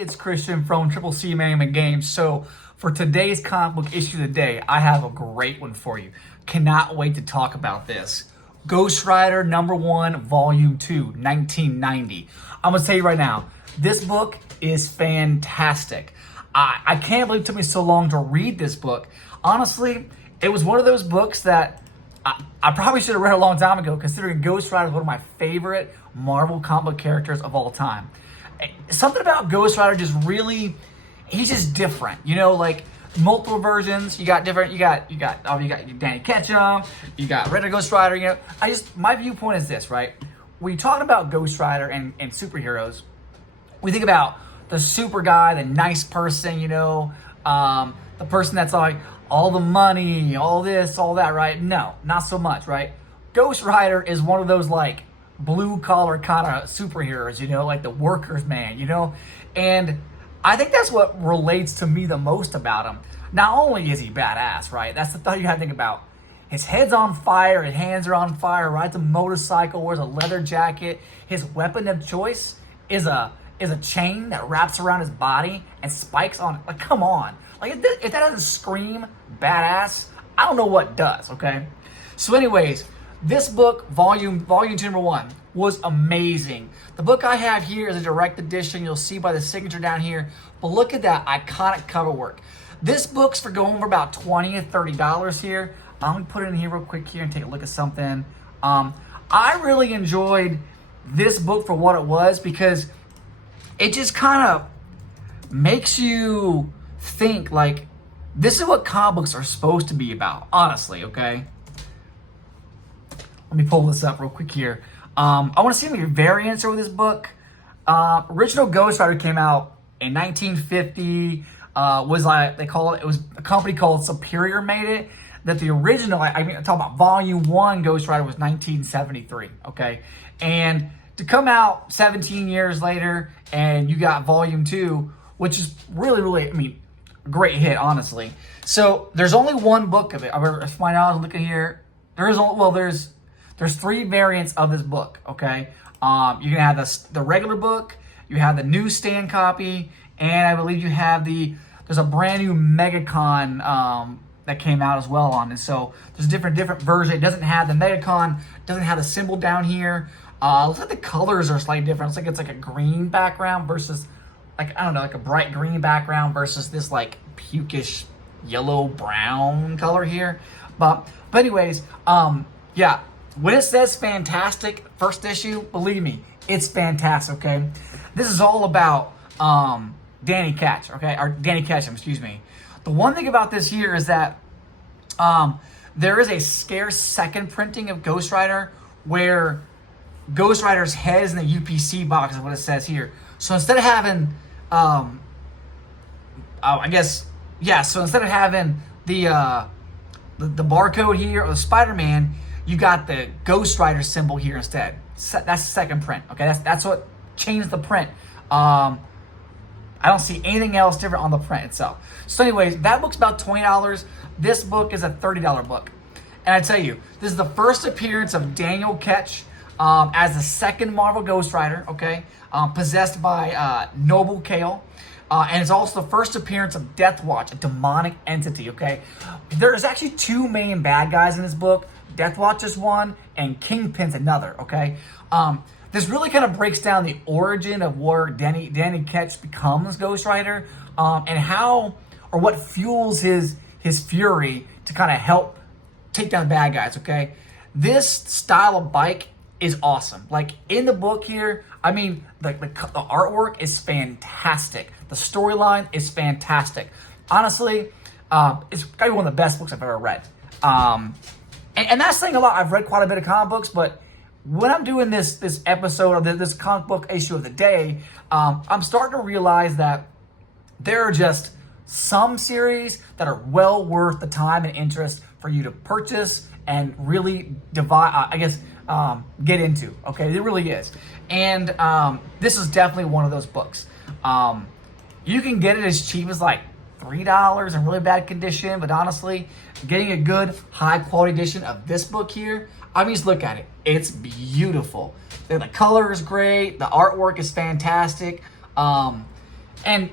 it's Christian from Triple C Management Games. So for today's comic book issue today, I have a great one for you. Cannot wait to talk about this. Ghost Rider #1, Volume 2, 1990. I'm going to tell you right now, this book is fantastic. I can't believe it took me so long to read this book. Honestly, it was one of those books that I probably should have read a long time ago, considering Ghost Rider is one of my favorite Marvel comic book characters of all time. Something about Ghost Rider just really, he's just different. You know, like multiple versions. You got Danny Ketchum, you got Red Ghost Rider. You know, my viewpoint is this, right? When you talk about Ghost Rider and superheroes, we think about the super guy, the nice person, you know, the person that's like all the money, all this, all that, right? No, not so much, right? Ghost Rider is one of those like blue collar kind of superheroes, you know, like the workers man, you know? And I think that's what relates to me the most about him. Not only is he badass, right? That's the thought you gotta think about. His head's on fire, his hands are on fire, rides a motorcycle, wears a leather jacket. His weapon of choice is a chain that wraps around his body and spikes on, like, come on. Like, if that doesn't scream badass, I don't know what does, okay? So anyways, this book, volume 2, #1, was amazing. The book I have here is a direct edition. You'll see by the signature down here. But look at that iconic cover work. This book's for going for about $20 to $30 here. I'm going to put it in here real quick here and take a look at something. I really enjoyed this book for what it was because it just kind of makes you think, like, this is what comic books are supposed to be about, honestly, okay? Let me pull this up real quick here. I want to see any variants over this book. Original Ghost Rider came out in 1950. Was like, they call it, it was a company called Superior made it. That the original, I mean, I'm talking about Volume 1 Ghost Rider was 1973, okay? And to come out 17 years later, and you got Volume 2, which is really, I mean, a great hit, honestly. So there's only one book of it. If my knowledge, look at here. There's 3 variants of this book, okay? You can have the regular book, you have the newsstand copy, and I believe you have there's a brand new MegaCon that came out as well on it. So there's a different version. It doesn't have the MegaCon, doesn't have the symbol down here. Looks like the colors are slightly different. It's like a green background versus, like, I don't know, like a bright green background versus this like pukish yellow brown color here. But anyways, yeah. When it says fantastic first issue, believe me, it's fantastic, okay? This is all about Danny Ketchum, excuse me. The one thing about this here is that there is a scarce second printing of Ghost Rider where Ghost Rider's head is in the UPC box, is what it says here. So instead of having, so instead of having the barcode here or the Spider-Man, you got the Ghost Rider symbol here instead. That's the second print, okay? That's what changed the print. I don't see anything else different on the print itself. So anyways, that book's about $20. This book is a $30 book. And I tell you, this is the first appearance of Daniel Ketch as the second Marvel Ghost Rider, okay? Possessed by Noble Kale. And it's also the first appearance of Death Watch, a demonic entity, okay? There's actually 2 main bad guys in this book. Death Watch is one, and Kingpin's another, okay? This really kind of breaks down the origin of where Danny Ketch becomes Ghost Rider, and how, or what fuels his fury to kind of help take down the bad guys, okay? This style of bike is awesome. Like, in the book here, I mean, the artwork is fantastic. The storyline is fantastic. Honestly, it's probably one of the best books I've ever read. And that's saying a lot. I've read quite a bit of comic books, but when I'm doing this episode of this comic book issue of the day, I'm starting to realize that there are just some series that are well worth the time and interest for you to purchase and really get into. Okay, it really is. And this is definitely one of those books. You can get it as cheap as like $3 in really bad condition, but honestly, getting a good high quality edition of this book here, I mean, just look at it. It's beautiful. The color is great. The artwork is fantastic. And And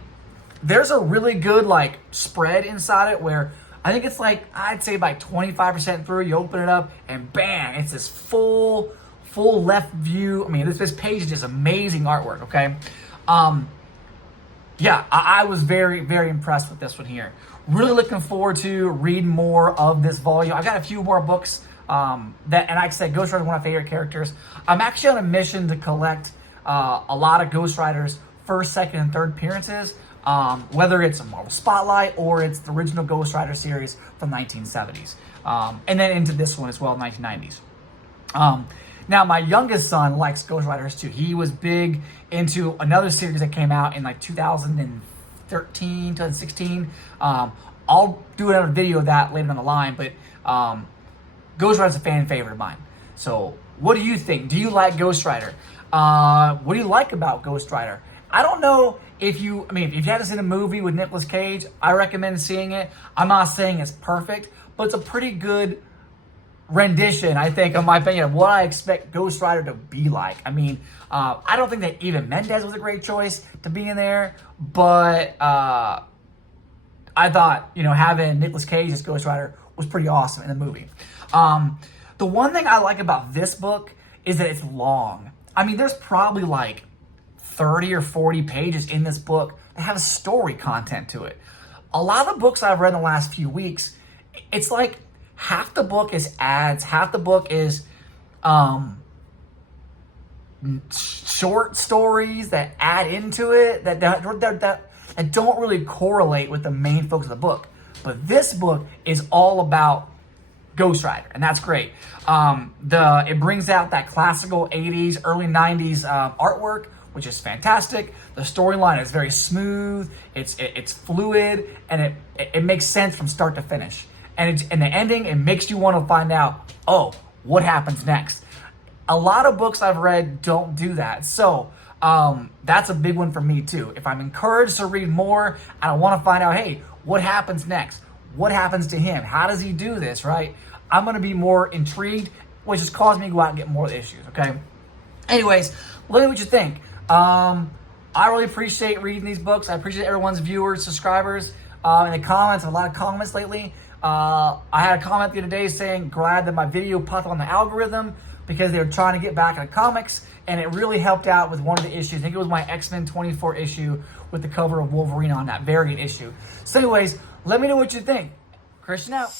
there's a really good like spread inside it where I think it's like, I'd say about 25% through, you open it up and bam, it's this full left view. I mean, this page is just amazing artwork, okay? Yeah, I was very, very impressed with this one here. Really looking forward to reading more of this volume. I got a few more books and like I said, Ghost Rider is one of my favorite characters. I'm actually on a mission to collect a lot of Ghost Rider's first, second, and third appearances, whether it's a Marvel Spotlight or it's the original Ghost Rider series from the 1970s, and then into this one as well, 1990s. Now, my youngest son likes Ghost Riders too. He was big into another series that came out in like 2013, 2016. I'll do another video of that later down the line, but Ghost Rider is a fan favorite of mine. So what do you think? Do you like Ghost Rider? What do you like about Ghost Rider? I don't know if you haven't seen a movie with Nicolas Cage, I recommend seeing it. I'm not saying it's perfect, but it's a pretty good rendition, I think, in my opinion, of what I expect Ghost Rider to be like. I mean, I don't think that even Mendez was a great choice to be in there, but I thought, having Nicolas Cage as Ghost Rider was pretty awesome in the movie. The one thing I like about this book is that it's long. I mean, there's probably like 30 or 40 pages in this book that have story content to it. A lot of the books I've read in the last few weeks, it's like half the book is ads, half the book is short stories that add into it that don't really correlate with the main focus of the book. But this book is all about Ghost Rider, and that's great. It brings out that classical 80s, early 90s artwork, which is fantastic. The storyline is very smooth, it's fluid, and it makes sense from start to finish. And the ending, it makes you want to find out, oh, what happens next? A lot of books I've read don't do that. So that's a big one for me too. If I'm encouraged to read more and I want to find out, hey, what happens next? What happens to him? How does he do this, right? I'm going to be more intrigued, which has caused me to go out and get more issues, okay? Anyways, let me know what you think. I really appreciate reading these books. I appreciate everyone's viewers, subscribers, in the comments. A lot of comments lately. I had a comment the other day saying, glad that my video popped on the algorithm because they were trying to get back into comics, and it really helped out with one of the issues. I think it was my X-Men 24 issue with the cover of Wolverine on that variant issue. So anyways, let me know what you think. Christian out.